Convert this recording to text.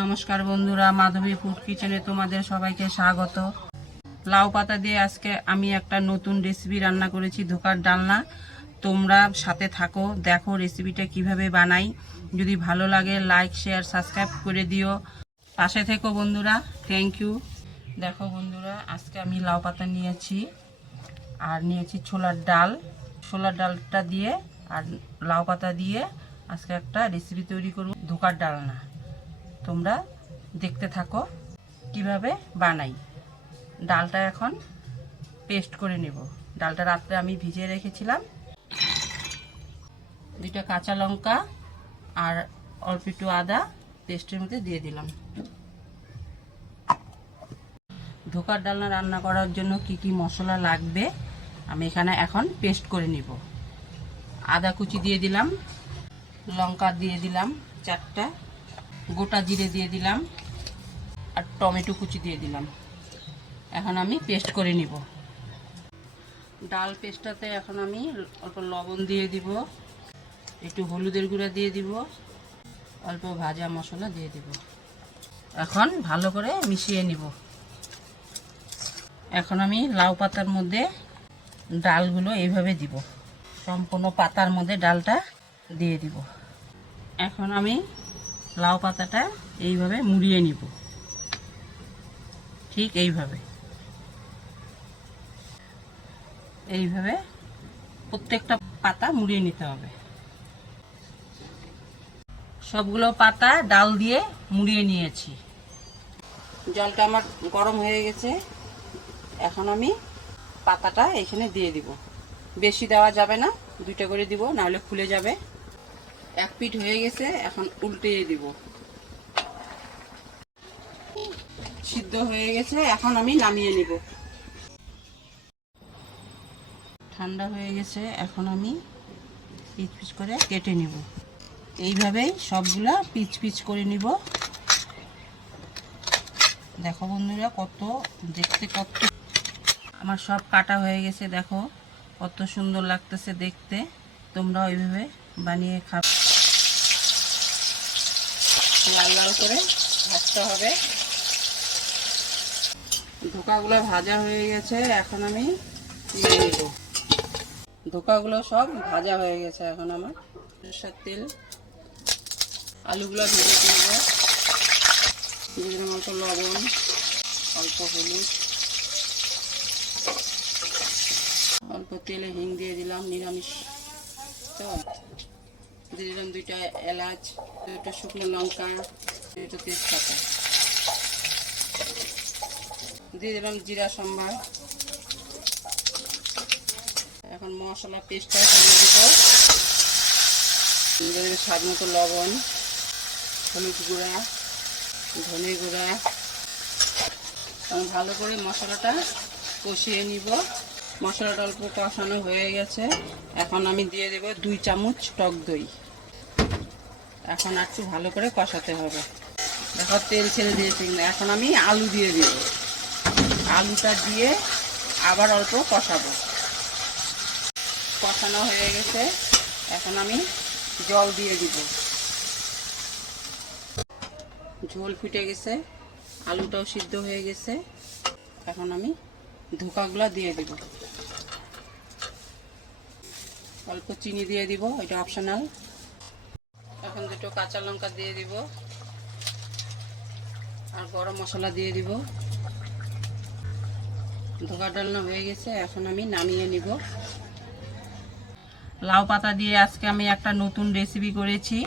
নমস্কার বন্ধুরা মাধবী ফুড কিচেনে তোমাদের সবাইকে স্বাগত। লাউ পাতা দিয়ে আজকে আমি একটা নতুন রেসিপি রান্না করেছি, ধোকার ডালনা। তোমরা সাথে থাকো, দেখো রেসিপিটা কীভাবে বানাই। যদি ভালো লাগে লাইক শেয়ার সাবস্ক্রাইব করে দিও। পাশে থেকো বন্ধুরা থ্যাংক ইউ দেখো বন্ধুরা, আজকে আমি লাউ পাতা নিয়েছি, আর নিয়েছি ছোলার ডাল। ছোলার ডালটা দিয়ে আর লাউ পাতা দিয়ে আজকে একটা রেসিপি তৈরি করব, ধোকার ডালনা। তোমরা দেখতে থাকো কীভাবে বানাই। ডালটা এখন পেস্ট করে নেব। ডালটা রাত্রে আমি ভিজিয়ে রেখেছিলাম। দুইটা কাঁচা লঙ্কা আর অল্প একটু আদা পেস্টের মধ্যে দিয়ে দিলাম। ধোকার ডালনা রান্না করার জন্য কি কি মশলা লাগবে আমি এখানে এখন পেস্ট করে নিব। আদা কুচি দিয়ে দিলাম, লঙ্কা দিয়ে দিলাম, চারটা গোটা জিরে দিয়ে দিলাম আর টমেটো কুচি দিয়ে দিলাম। এখন আমি পেস্ট করে নিব। ডাল পেস্টটাতে এখন আমি অল্প লবণ দিয়ে দিব, একটু হলুদের গুঁড়া দিয়ে দিব, অল্প ভাজা মশলা দিয়ে দিব। এখন ভালো করে মিশিয়ে নিব। এখন আমি লাউ পাতার মধ্যে ডালগুলো এইভাবে দিব। সম্পূর্ণ পাতার মধ্যে ডালটা দিয়ে দিব। এখন আমি লাউ পাতাটা এইভাবে মুড়িয়ে নিব। ঠিক এইভাবে। এইভাবে প্রত্যেকটা পাতা মুড়িয়ে নিতে হবে। সবগুলো পাতা ডাল দিয়ে মুড়িয়ে নিয়েছি। জলটা আমার গরম হয়ে গেছে। এখন আমি পাতাটা এখানে দিয়ে দিব। বেশি দেওয়া যাবে না, দুইটা করে দিব, নাহলে খুলে যাবে। এক পিঠ হয়ে গেছে, এখন উল্টিয়ে দিব। সিদ্ধ হয়ে গেছে, এখন আমি নামিয়ে নিব। ঠান্ডা হয়ে গেছে, এখন আমি পিচ পিচ করে কেটে নিব। এইভাবেই সবগুলা পিচ পিচ করে নিব। দেখো বন্ধুরা কত, দেখতে কত। আমার সব কাটা হয়ে গেছে, দেখো কত সুন্দর লাগতেছে দেখতে। তোমরা ওইভাবে বানিয়ে খাবে। লাল লাল করে ভাজতে হবে। ধোকাগুলো ভাজা হয়ে গেছে, এখন আমি দিয়ে দেব ধোকাগুলো সব ভাজা হয়ে গেছে এখন আমার। সরষের তেল, আলুগুলো ভেজে দিয়ে দিলাম অল্প লবণ, অল্প হলুদ। অল্প তেলে হিং দিয়ে দিলাম, নিরামিষ। তো দিয়ে দিলাম দুইটা এলাচ, দুইটা শুকনো লঙ্কা দুটো তেজপাতা। দিয়ে দিলাম জিরা, সম্বার। এখন মশলা পেস্টটা দিয়ে দেবো। দিয়ে স্বাদ মতো লবণ, হলুদ গুঁড়া, ধনে গুঁড়া। ভালো করে মশলাটা কষিয়ে নিব। মশলাটা অল্প কষানো হয়ে গেছে। এখন আমি দিয়ে দেব দুই চামচ টক দই। এখন একটু ভালো করে কষাতে হবে। দেখো, তেল ছেড়ে দিয়েছি। এখন আমি আলু দিয়ে দিব। আলুটা দিয়ে আবার অল্প কষাবো। কষানো হয়ে গেছে। এখন আমি জল দিয়ে দিব। ঝোল ফুটে গেছে। আলুটাও সিদ্ধ হয়ে গেছে। এখন আমি ধোকাগুলো দিয়ে দিব। অল্প চিনি দিয়ে দিব, এটা অপশনাল এখন দুটো কাঁচা লঙ্কা দিয়ে দিব। আর গরম মশলা দিয়ে দিব। ধোকা ডালনা হয়ে গেছে, এখন আমি নামিয়ে নিব। লাউ পাতা দিয়ে আজকে আমি একটা নতুন রেসিপি করেছি।